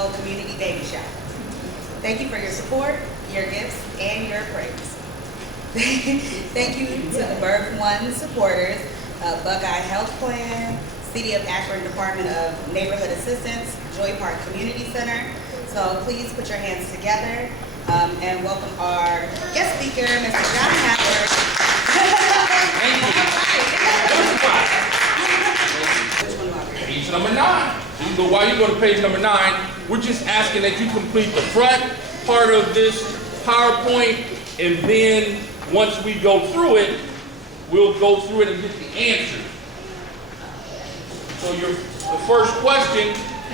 annual community baby shower. Thank you for your support, your gifts, and your praise. Thank you to the Birth One supporters, Buckeye Health Plan, City of Akron Department of Neighborhood Assistance, Joy Park Community Center. So please put your hands together and welcome our guest speaker, Mr. John Hackler. Page number 9. So while you go to page number 9, we're just asking that you complete the front part of this PowerPoint, and then once we go through it, we'll go through it and get the answers. So the first question,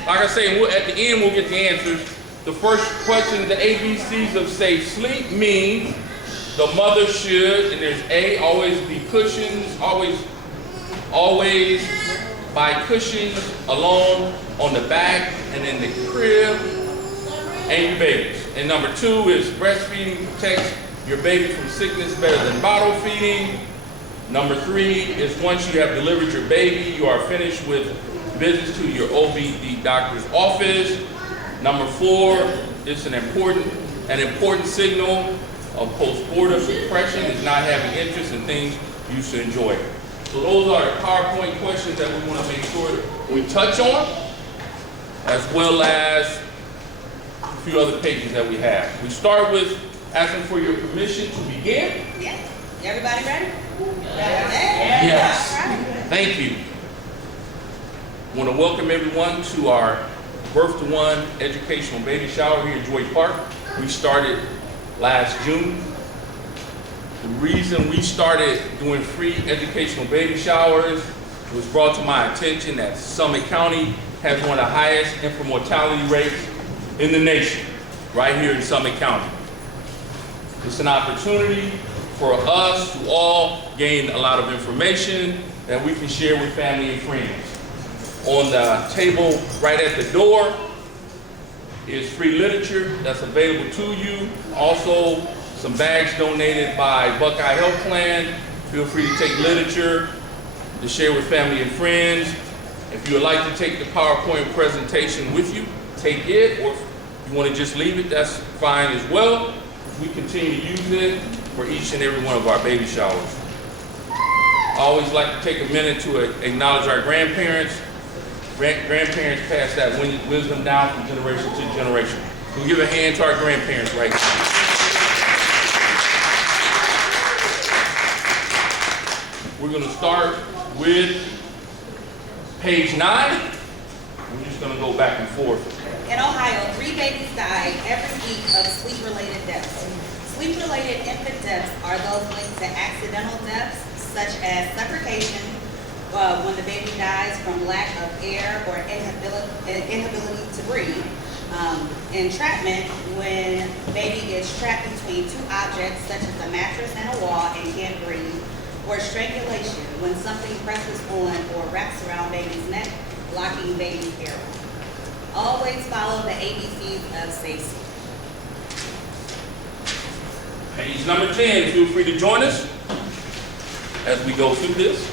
like I say, at the end we'll get the answers. The first question, the ABCs of safe sleep means the mother should, and there's A, always be cushions, always buy cushions alone on the back and in the crib and your babies. And number 2 is breastfeeding protects your baby from sickness better than bottle feeding. Number 3 is once you have delivered your baby, you are finished with visits to your OBD doctor's office. Number 4 is an important signal of postpartum depression is not having interest in things you should enjoy. So those are the PowerPoint questions that we want to make sure we touch on, as well as a few other pages that we have. We start with asking for your permission to begin. Yeah. Everybody ready? Yes. Thank you. I want to welcome everyone to our Birth to One educational baby shower here at Joy Park. We started last June. The reason we started doing free educational baby showers was brought to my attention that Summit County has one of the highest infant mortality rates in the nation, right here in Summit County. It's an opportunity for us to all gain a lot of information that we can share with family and friends. On the table right at the door is free literature that's available to you. Also, some bags donated by Buckeye Health Plan. Feel free to take literature to share with family and friends. If you would like to take the PowerPoint presentation with you, take it, or if you want to just leave it, that's fine as well. We continue to use it for each and every one of our baby showers. I always like to take a minute to acknowledge our grandparents. Grandparents pass that wisdom down from generation to generation. We'll give a hand to our grandparents right now. We're going to start with page 9. We're just going to go back and forth. In Ohio, 3 babies die every week of sleep-related deaths. Sleep-related infant deaths are those linked to accidental deaths, such as suffocation, when the baby dies from lack of air or inability to breathe. Entrapment, when baby is trapped between 2 objects, such as a mattress and a wall, and can't breathe. Or strangulation, when something presses on or wraps around baby's neck, blocking baby's airway. Always follow the ABCs of safety. Page number 10, feel free to join us as we go through this.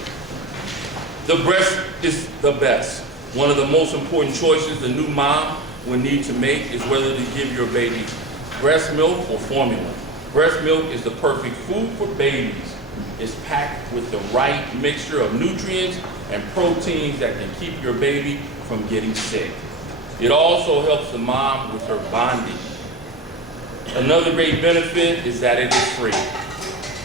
The breast is the best. One of the most important choices the new mom will need to make is whether to give your baby breast milk or formula. Breast milk is the perfect food for babies. It's packed with the right mixture of nutrients and proteins that can keep your baby from getting sick. It also helps the mom with her bonding. Another great benefit is that it is free.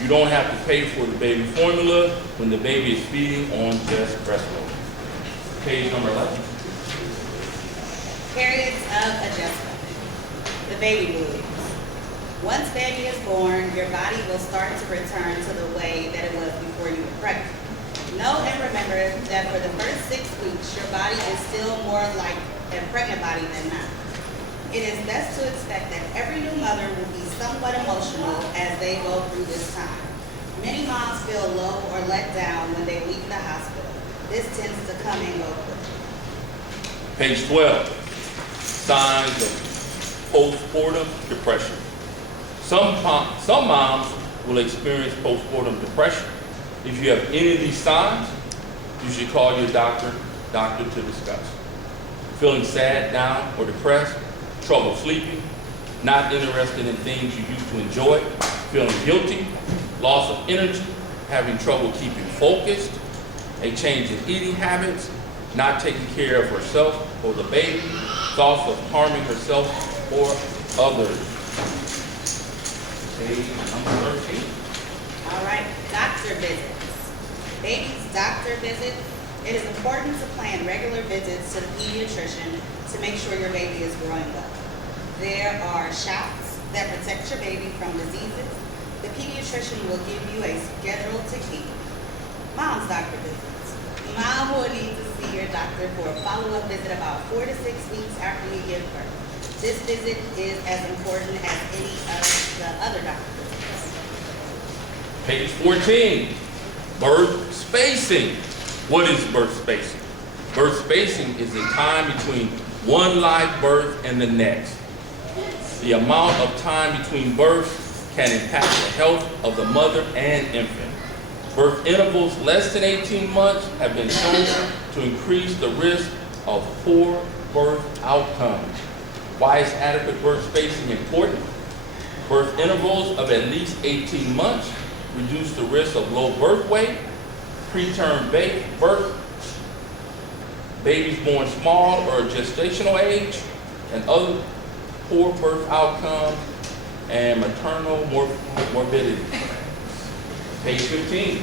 You don't have to pay for the baby formula when the baby is feeding on just breast milk. Page number 11. Periods of adjustment. The baby blues. Once baby is born, your body will start to return to the way that it was before you were pregnant. Know and remember that for the first 6 weeks, your body is still more like a pregnant body than not. It is best to expect that every new mother will be somewhat emotional as they go through this time. Many moms feel low or let down when they leave the hospital. This tends to come and go quickly. Page 12, signs of postpartum depression. Some moms will experience postpartum depression. If you have any of these signs, you should call your doctor to discuss. feeling sad, down, or depressed, trouble sleeping, not interested in things you used to enjoy, feeling guilty, loss of energy, having trouble keeping focused, a change in eating habits, not taking care of herself or the baby, thoughts of harming herself or others. Page number 13. All right, doctor visits. Baby's doctor visits. It is important to plan regular visits to the pediatrician to make sure your baby is growing well. There are shots that protect your baby from diseases. The pediatrician will give you a schedule to keep. Mom's doctor visits. Mom will need to see your doctor for a follow-up visit about 4 to 6 weeks after you give birth. This visit is as important as any of the other doctor visits. Page 14, birth spacing. What is birth spacing? Birth spacing is the time between one live birth and the next. The amount of time between births can impact the health of the mother and infant. Birth intervals less than 18 months have been shown to increase the risk of poor birth outcomes. Why is adequate birth spacing important? Birth intervals of at least 18 months reduce the risk of low birth weight, preterm birth, babies born small or gestational age, and other poor birth outcomes and maternal morbidity. Page 15.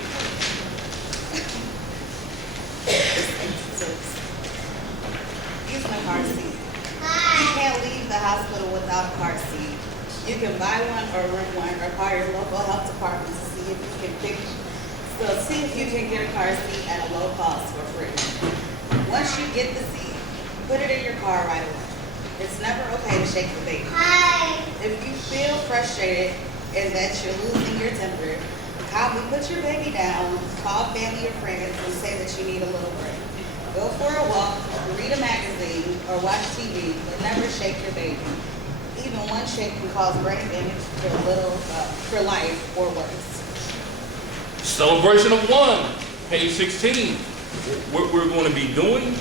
Use my car seat. You can't leave the hospital without a car seat. You can buy one or rent one or call your local health department to see if you can see if you can get a car seat at a low cost for free. Once you get the seat, put it in your car right away. It's never okay to shake the baby. If you feel frustrated and that you're losing your temper, calmly put your baby down, call family or friends and say that you need a little break. Go for a walk, read a magazine, or watch TV, but never shake your baby. Even one shake can cause brain damage for life or worse. Celebration of one, page 16. What we're going to be doing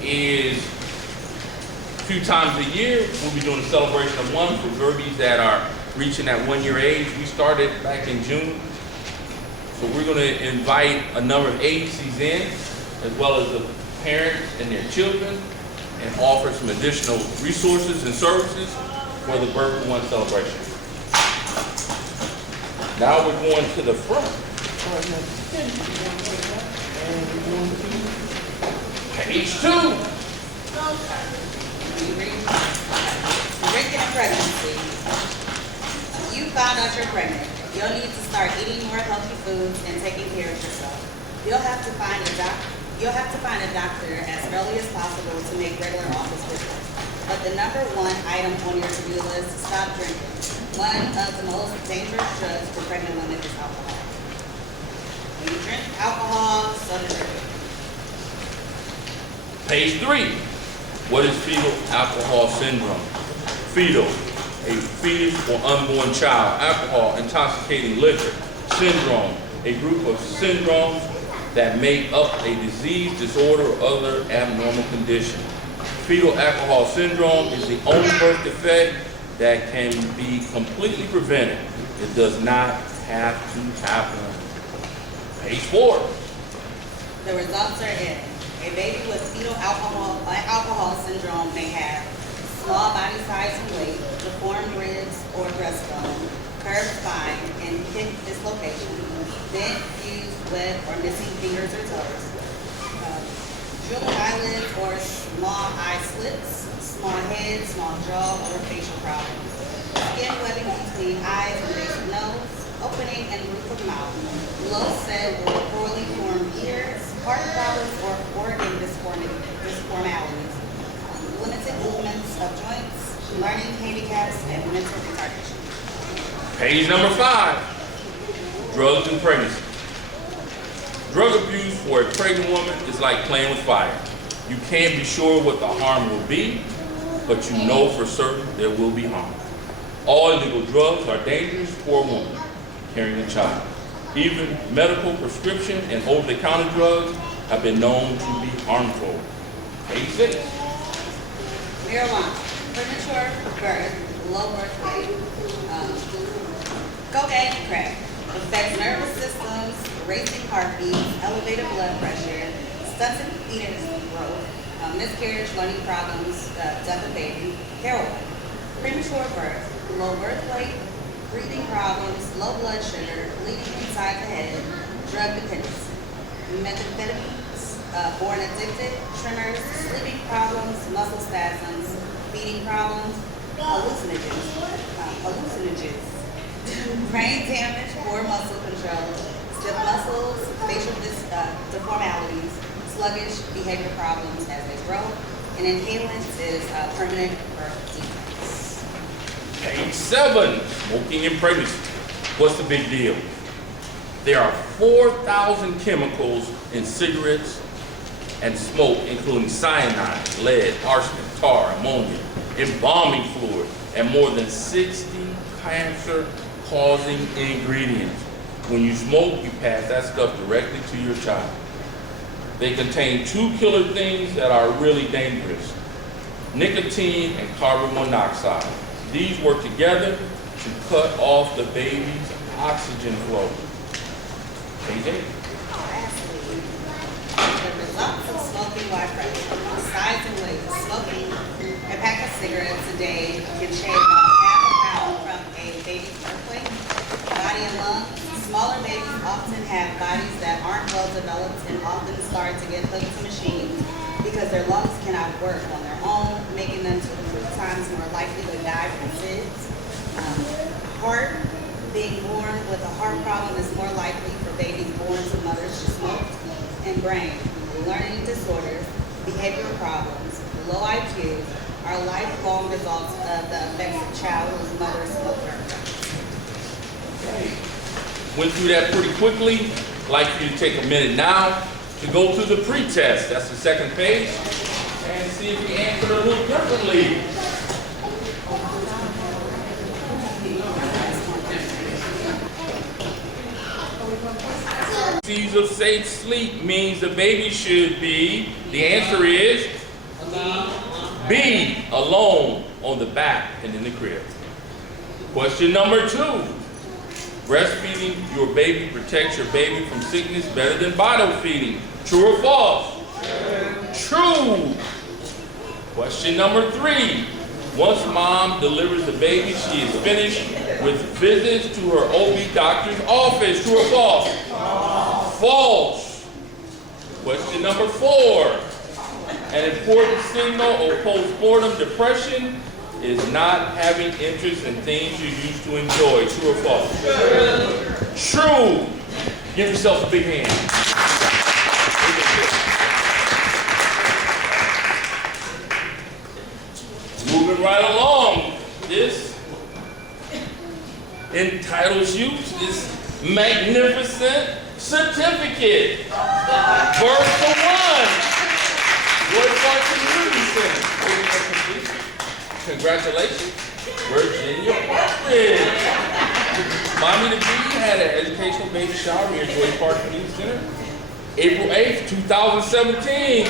is a few times a year, we'll be doing a celebration of one for babies that are reaching that 1 year age. We started back in June. So we're going to invite a number of agencies in, as well as the parents and their children, and offer some additional resources and services for the Birth of One celebration. Now we're going to the front. Page 2. Drinking a pregnancy. You found out you're pregnant. You'll need to start eating more healthy foods and taking care of yourself. You'll have to find a doctor as early as possible to make regular office visits. But the number one item on your to-do list is stop drinking. One of the most dangerous drugs for pregnant women is alcohol. When you drink alcohol, so does your baby. Page 3. What is fetal alcohol syndrome? Fetal, a fetus or unborn child. Alcohol, intoxicating liquor. Syndrome, a group of syndromes that make up a disease, disorder, or other abnormal condition. Fetal alcohol syndrome is the only birth defect that can be completely prevented. It does not have to happen. Page 4. The results are in. A baby with fetal alcohol syndrome may have small body size and weight, deformed ribs or breastbone, curved spine, and hip dislocation, bent, fused, webbed, or missing fingers or toes, drooling eyelids or small eye slits, small head, small jaw, or facial problems, skin webbing between eyes and base of nose, opening and roof of mouth, low set or poorly formed ears, heart problems, or organ disformalities, limited movements of joints, learning handicaps, and mental retardation. Page number 5. Drugs and pregnancy. Drug abuse for a pregnant woman is like playing with fire. You can't be sure what the harm will be, but you know for certain there will be harm. All illegal drugs are dangerous for a woman carrying a child. Even medical prescription and over-the-counter drugs have been known to be harmful. Page 6. marijuana, premature birth, low birth weight, cocaine and crack, affects nervous systems, racing heartbeats, elevated blood pressure, stunted fetus growth, miscarriage, learning problems, death of baby, heroin, premature birth, low birth weight, breathing problems, low blood sugar, bleeding inside the head, drug dependency, methamphetamines, born addicted, tremors, sleeping problems, muscle spasms, feeding problems, hallucinogens, brain damage, poor muscle control, stiff muscles, facial deformalities, sluggish behavior problems as they grow, and inhalants is permanent birth defects. Page 7, smoking in pregnancy. What's the big deal? There are 4,000 chemicals in cigarettes and smoke, including cyanide, lead, arsenic, tar, ammonia, embalming fluid, and more than 60 cancer-causing ingredients. When you smoke, you pass that stuff directly to your child. They contain 2 killer things that are really dangerous: nicotine and carbon monoxide. These work together to cut off the baby's oxygen flow. Page 8. The results of smoking while pregnant. Size and weight. Smoking a pack of cigarettes a day can shave off half a pound from a baby's birth weight. Body and lungs. Smaller babies often have bodies that aren't well developed and often start to get hooked to machines because their lungs cannot work on their own, making them 2 to 3 times more likely to die from SIDS. Heart. Being born with a heart problem is more likely for babies born to mothers who smoke. And brain, learning disorders, behavioral problems, low IQ are lifelong results of the effects of child whose mother smoker. Okay. Went through that pretty quickly. I'd like you to take a minute now to go through the pretest. That's the second page. And see if you answered a little differently. Of safe sleep means the baby should be, the answer is B, alone on the back and in the crib. Question number 2. Breastfeeding your baby protects your baby from sickness better than bottle feeding. True or false? True. Question number 3. Once mom delivers the baby, she is finished with visits to her OB doctor's office. True or false? False. Question number 4. An important signal of postpartum depression is not having interest in things you used to enjoy. True or false? True. Give yourself a big hand. Moving right along. This entitles you to this magnificent certificate. Birth to 1. Joy Park Community Center. Congratulations, Virginia Partridge. Mommy to be had an educational baby shower here at Joy Park Community Center, April 8th, 2017.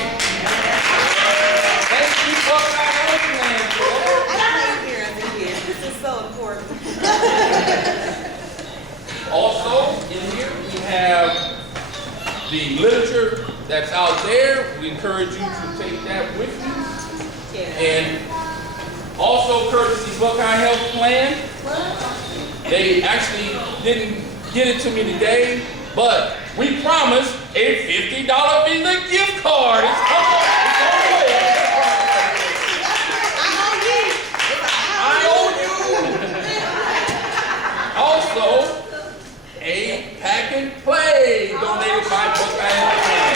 Thank you, Buckeye Health Plan. I don't here as a kid. This is so important. Also, in here we have the literature that's out there. We encourage you to take that with you. Yeah. And also, courtesy Buckeye Health Plan. They actually didn't get it to me today, but we promised a $50 Visa gift card. It's on the way. I owe you. Also, a pack and play donated by Buckeye Health Plan.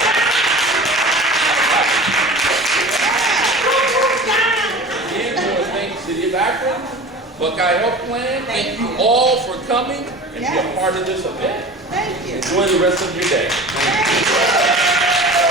Again, we want to thank the City of Akron, Buckeye Health Plan. Thank you all for coming and be a part of this event. Thank you. Enjoy the rest of your day. Thank you.